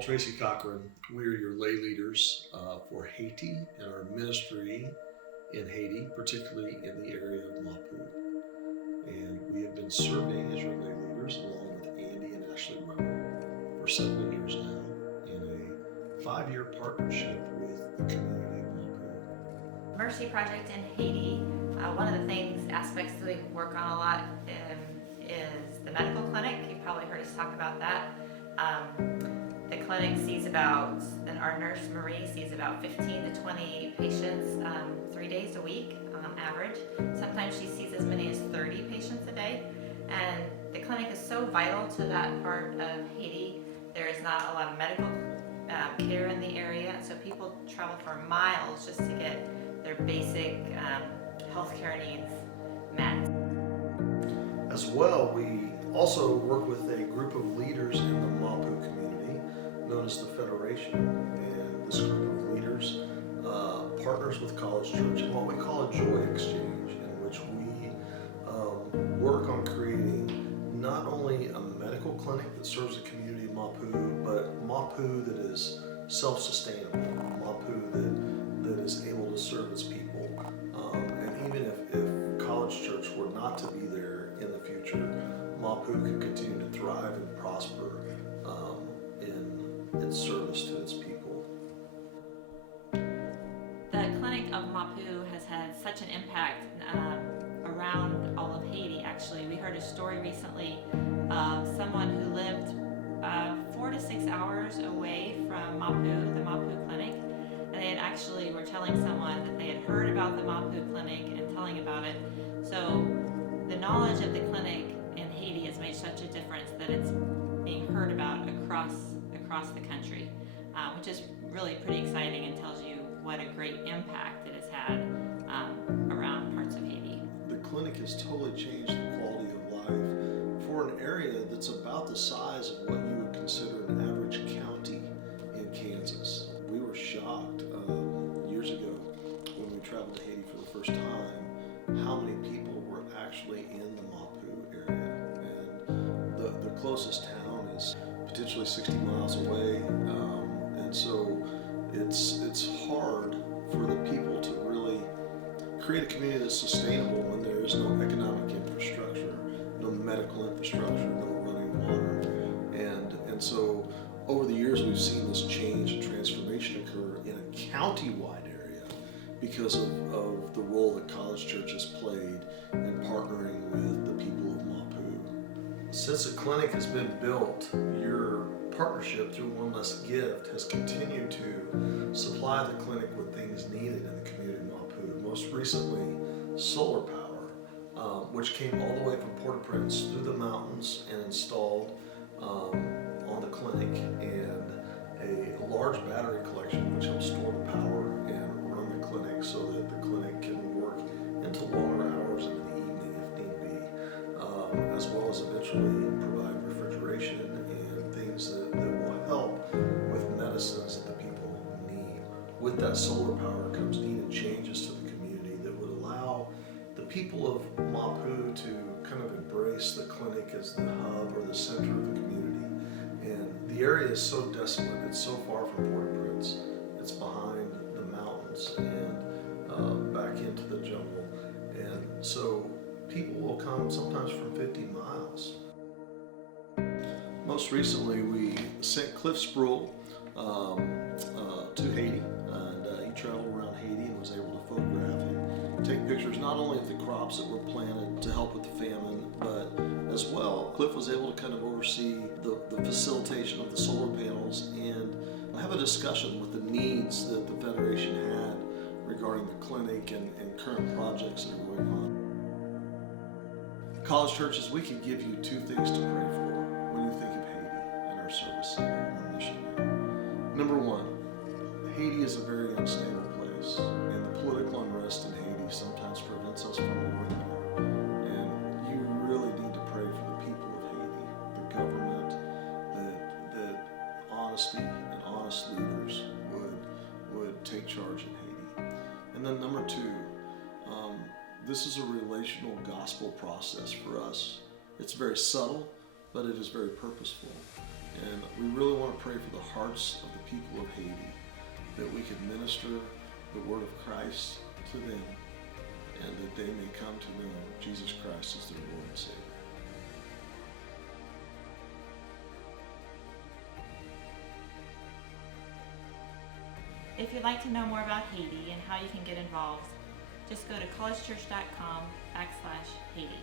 Tracy Cochran. We are your lay leaders for Haiti and our ministry in Haiti, particularly in the area of Mapou. And we have been serving as your lay leaders along with Andy and Ashley Weber for several years now in a 5-year partnership with the community of Mapou. Mercy Project in Haiti, one of the aspects that we work on a lot is the medical clinic. You've probably heard us talk about that. The clinic sees our nurse Marie sees about 15 to 20 patients 3 days a week on average. Sometimes she sees as many as 30 patients a day. And the clinic is so vital to that part of Haiti. There is not a lot of medical care in the area, and so people travel for miles just to get their basic healthcare needs met. As well, we also work with a group of leaders in the Mapou community known as the Federation, and this group of leaders partners with College Church in what we call a joy exchange, in which we work on creating not only a medical clinic that serves the community of Mapou, but Mapou that is self-sustainable, Mapou that is able to serve its people. And even if College Church were not to be there in the future, Mapou could continue to thrive and prosper in its service to its people. The clinic of Mapou has had such an impact around all of Haiti, actually. We heard a story recently of someone who lived 4 to 6 hours away from Mapou, the Mapou clinic, and they were telling someone that they had heard about the Mapou clinic and telling about it. So the knowledge of the clinic in Haiti has made such a difference that it's being heard about across the country, which is really pretty exciting and tells you what a great impact it has had around parts of Haiti. The clinic has totally changed the quality of life for an area that's about the size of what you would consider an average county in Kansas. We were shocked years ago when we traveled to Haiti for the first time how many people were actually in the Mapou area. And the closest town is potentially 60 miles away, and so it's hard for the people to really create a community that's sustainable when there is no economic infrastructure, no medical infrastructure, no running water. And so over the years we've seen this change and transformation occur in a county-wide area because of the role that College Church has played in partnering with the people of Mapou. Since the clinic has been built, your partnership through One Less Gift has continued to supply the clinic with things needed in the community of Mapou. Most recently, solar power, which came all the way from Port-au-Prince through the mountains and installed on the clinic, and a large battery collection which helps store the power and run the clinic so that the clinic can work into longer hours into the evening if need be, as well as eventually provide refrigeration and things that will help with medicines that the people need. With that solar power comes needed changes to the community that would allow the people of Mapou to kind of embrace the clinic as the hub or the center of the community. And the area is so desolate, it's so far from Port-au-Prince, it's behind the mountains and back into the jungle. And so people will come sometimes from 50 miles. Most recently, we sent Cliff Sproul to Haiti, and he traveled around Haiti and was able to photograph and take pictures not only of the crops that were planted to help with the famine, but as well, Cliff was able to kind of oversee the facilitation of the solar panels and have a discussion with the needs that the Federation had regarding the clinic and current projects that are going on. College Churches, we can give you 2 things to pray for when you think of Haiti and our service center and our mission there. Number 1, Haiti is a very unstable place, and the political unrest in Haiti sometimes prevents us from going there. And you really need to pray for the people of Haiti, the government, that honesty and honest leaders would take charge in Haiti. And then number 2, this is a relational gospel process for us. It's very subtle, but it is very purposeful. And we really want to pray for the hearts of the people of Haiti, that we can minister the word of Christ to them, and that they may come to know Jesus Christ as their Lord and Savior. If you'd like to know more about Haiti and how you can get involved, just go to collegechurch.com/Haiti.